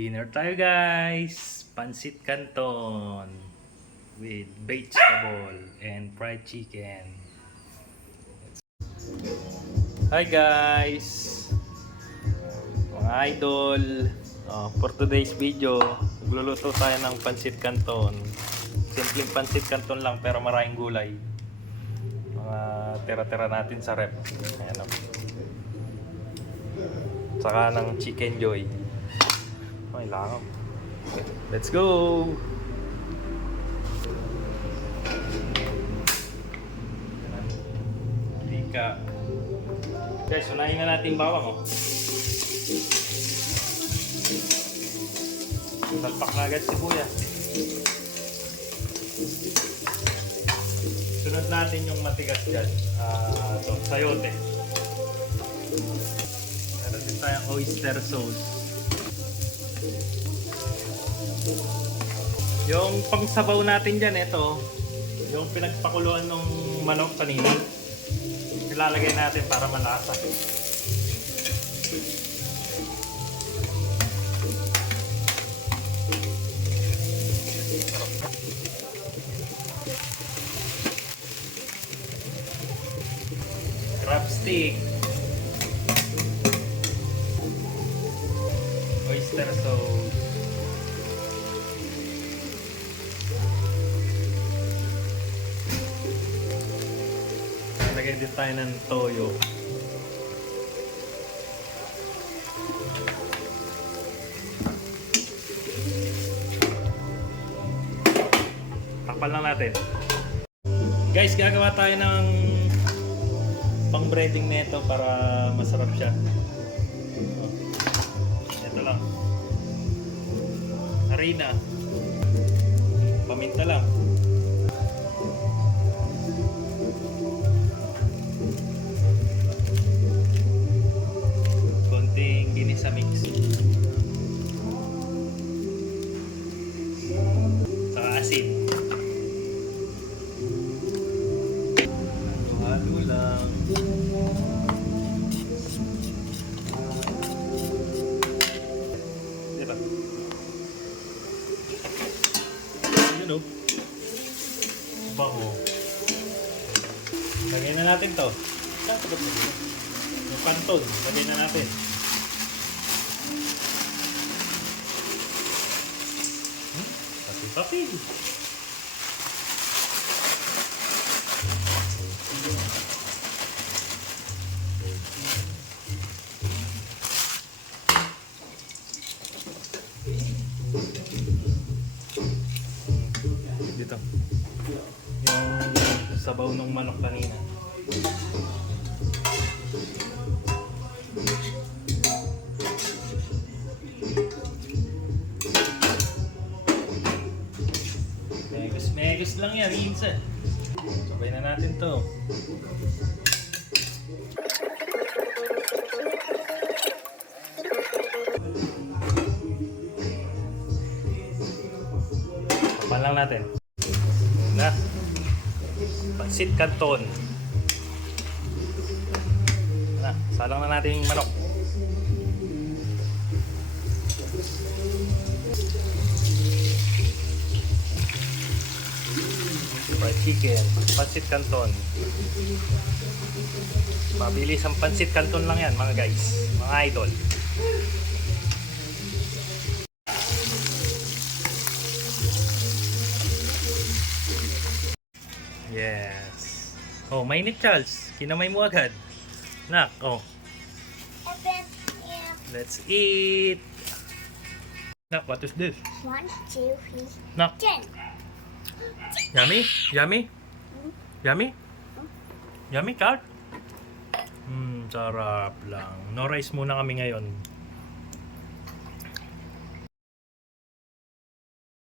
Dinner tayo guys! Pansit Canton with vegetable and fried chicken. Hi guys! Mga idol! For today's video, magluluto tayo ng pansit canton. Simpleng pansit canton lang pero maraming gulay. Mga tira-tira natin sa rep. Ayan o. Saka ng chicken joy. Ay, langaw. Let's go! Tika. Guys, unahin na natin bawang. Salpak na agad sibuyas. Sunod natin yung matigas dyan. Sayote. Meron din tayong oyster sauce. Yung pangsabaw natin dyan, ito. Yung pinagpakuluan ng manok kanina. Ilalagay natin para malasa. Crab stick. Oyster sauce. Lagay din tayo ng toyo. Takpan lang natin. Guys, gagawa tayo ng pang breading nito para masarap siya. Ito lang. Harina. Paminta lang. Konting ginisa mix. Saka asin. Halo-halo lang. Diba? Yun o. Bango. Lagay na natin to. Yung panton, lagay na natin. Pati-pati. Dito. Yung sabaw ng manok kanina. Megos lang yan, minsan. Sabay na natin to. Tapan lang natin. Na. Pansit canton. Na, salang na natin yung manok. Fried chicken, pansit canton. Mabilis ang pansit canton lang yan mga guys, mga idol. Yes. Oh, mainit Charles. Kinamay mo agad. Nak, oh. Let's eat. Nak, what is this? 1, 2, 3, Nak. 10. Yummy? Yummy? Yummy? Yummy, Carl? Sarap lang. No rice muna kami ngayon.